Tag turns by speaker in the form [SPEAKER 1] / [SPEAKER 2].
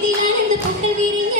[SPEAKER 1] ചെന്തിലാനന്ദ പൂക്കൾ വിരിഞ്ഞവൾ ചെറും